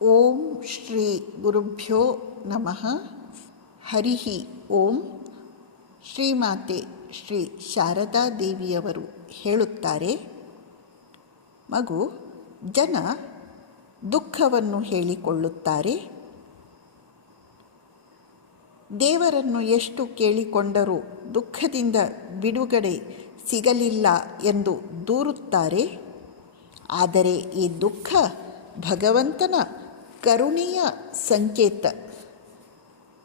ಓಂ ಶ್ರೀ ಗುರುಭ್ಯೋ ನಮಃ. ಹರಿ ಓಂ. ಶ್ರೀಮಾತೆ ಶ್ರೀ ಶಾರದಾ ದೇವಿಯವರು ಹೇಳುತ್ತಾರೆ, ಮಗು, ಜನ ದುಃಖವನ್ನು ಹೇಳಿಕೊಳ್ಳುತ್ತಾರೆ. ದೇವರನ್ನು ಎಷ್ಟು ಕೇಳಿಕೊಂಡರೂ ದುಃಖದಿಂದ ಬಿಡುಗಡೆ ಸಿಗಲಿಲ್ಲ ಎಂದು ದೂರುತ್ತಾರೆ. ಆದರೆ ಈ ದುಃಖ ಭಗವಂತನ ಕರುಣೆಯ ಸಂಕೇತ.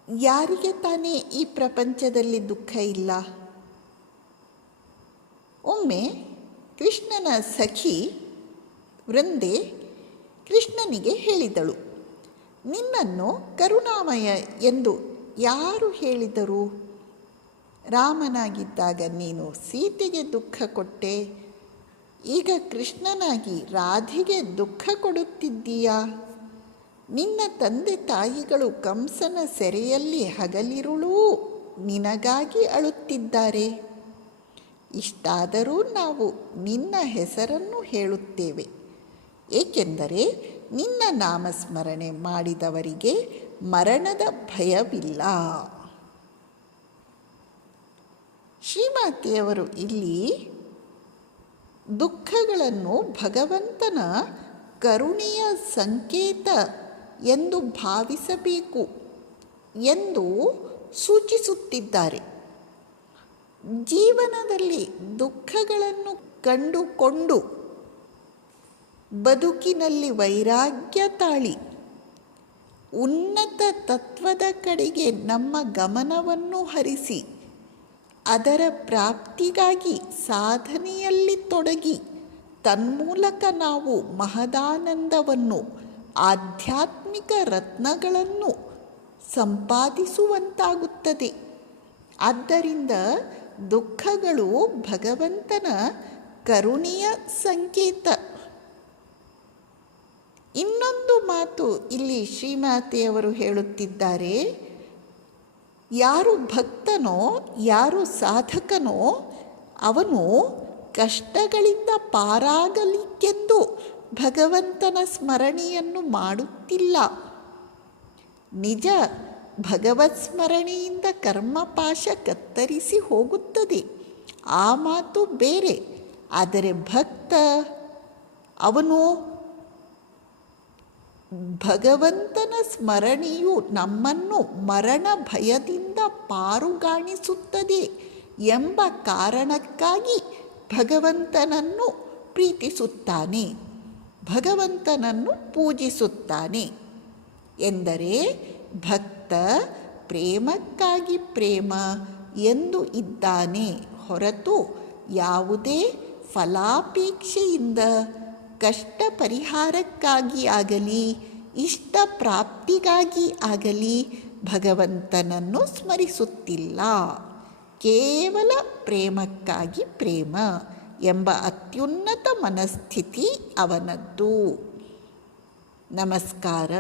ಯಾರಿಗೆ ತಾನೇ ಈ ಪ್ರಪಂಚದಲ್ಲಿ ದುಃಖ ಇಲ್ಲ? ಒಮ್ಮೆ ಕೃಷ್ಣನ ಸಖಿ ವೃಂದೆ ಕೃಷ್ಣನಿಗೆ ಹೇಳಿದಳು, ನಿನ್ನನ್ನು ಕರುಣಾಮಯ ಎಂದು ಯಾರು ಹೇಳಿದರು? ರಾಮನಾಗಿದ್ದಾಗ ನೀನು ಸೀತೆಗೆ ದುಃಖ ಕೊಟ್ಟೆ, ಈಗ ಕೃಷ್ಣನಾಗಿ ರಾಧೆಗೆ ದುಃಖ ಕೊಡುತ್ತಿದ್ದೀಯಾ? ನಿನ್ನ ತಂದೆ ತಾಯಿಗಳು ಕಂಸನ ಸೆರೆಯಲ್ಲಿ ಹಗಲಿರುಳೂ ನಿನಗಾಗಿ ಅಳುತ್ತಿದ್ದಾರೆ. ಇಷ್ಟಾದರೂ ನಾವು ನಿನ್ನ ಹೆಸರನ್ನು ಹೇಳುತ್ತೇವೆ, ಏಕೆಂದರೆ ನಿನ್ನ ನಾಮಸ್ಮರಣೆ ಮಾಡಿದವರಿಗೆ ಮರಣದ ಭಯವಿಲ್ಲ. ಶ್ರೀಮಾತೆಯವರು ಇಲ್ಲಿ ದುಃಖಗಳನ್ನು ಭಗವಂತನ ಕರುಣೆಯ ಸಂಕೇತ ಎಂದು ಭಾವಿಸಬೇಕು ಎಂದು ಸೂಚಿಸುತ್ತಿದ್ದಾರೆ. ಜೀವನದಲ್ಲಿ ದುಃಖಗಳನ್ನು ಕಂಡುಕೊಂಡು ಬದುಕಿನಲ್ಲಿ ವೈರಾಗ್ಯ ತಾಳಿ ಉನ್ನತ ತತ್ವದ ಕಡೆಗೆ ನಮ್ಮ ಗಮನವನ್ನು ಹರಿಸಿ ಅದರ ಪ್ರಾಪ್ತಿಗಾಗಿ ಸಾಧನೆಯಲ್ಲಿ ತೊಡಗಿ ತನ್ಮೂಲಕ ನಾವು ಮಹದಾನಂದವನ್ನು, ಆಧ್ಯಾತ್ಮಿಕ ರತ್ನಗಳನ್ನು ಸಂಪಾದಿಸುವಂತಾಗುತ್ತದೆ. ಆದ್ದರಿಂದ ದುಃಖಗಳು ಭಗವಂತನ ಕರುಣೆಯ ಸಂಕೇತ. ಇನ್ನೊಂದು ಮಾತು ಇಲ್ಲಿ ಶ್ರೀಮಾತೆಯವರು ಹೇಳುತ್ತಿದ್ದಾರೆ, ಯಾರು ಭಕ್ತನೋ, ಯಾರು ಸಾಧಕನೋ ಅವನು ಕಷ್ಟಗಳಿಂದ ಪಾರಾಗಲಿಕ್ಕೆಂದು ಭಗವಂತನ ಸ್ಮರಣೆಯನ್ನು ಮಾಡುತ್ತಿಲ್ಲ. ನಿಜ, ಭಗವತ್ ಸ್ಮರಣೆಯಿಂದ ಕರ್ಮಪಾಶ ಕತ್ತರಿಸಿ ಹೋಗುತ್ತದೆ, ಆ ಮಾತು ಬೇರೆ. ಆದರೆ ಭಕ್ತ ಅವನು ಭಗವಂತನ ಸ್ಮರಣೆಯು ನಮ್ಮನ್ನು ಮರಣ ಭಯದಿಂದ ಪಾರುಗಾಣಿಸುತ್ತದೆ ಎಂಬ ಕಾರಣಕ್ಕಾಗಿ ಭಗವಂತನನ್ನು ಪ್ರೀತಿಸುತ್ತಾನೆ, ಭಗವಂತನನ್ನು ಪೂಜಿಸುತ್ತಾನೆ. ಎಂದರೆ ಭಕ್ತ ಪ್ರೇಮಕ್ಕಾಗಿ ಪ್ರೇಮ ಎಂದು ಇದ್ದಾನೆ ಹೊರತು ಯಾವುದೇ ಫಲಾಪೇಕ್ಷೆಯಿಂದ ಕಷ್ಟ ಪರಿಹಾರಕ್ಕಾಗಿ ಆಗಲಿ ಇಷ್ಟ ಪ್ರಾಪ್ತಿಗಾಗಿ ಆಗಲಿ ಭಗವಂತನನ್ನು ಸ್ಮರಿಸುತ್ತಿಲ್ಲ. ಕೇವಲ ಪ್ರೇಮಕ್ಕಾಗಿ ಪ್ರೇಮ ಎಂಬ ಅತ್ಯುನ್ನತ ಮನಸ್ಥಿತಿ ಅವನದ್ದು. ನಮಸ್ಕಾರ.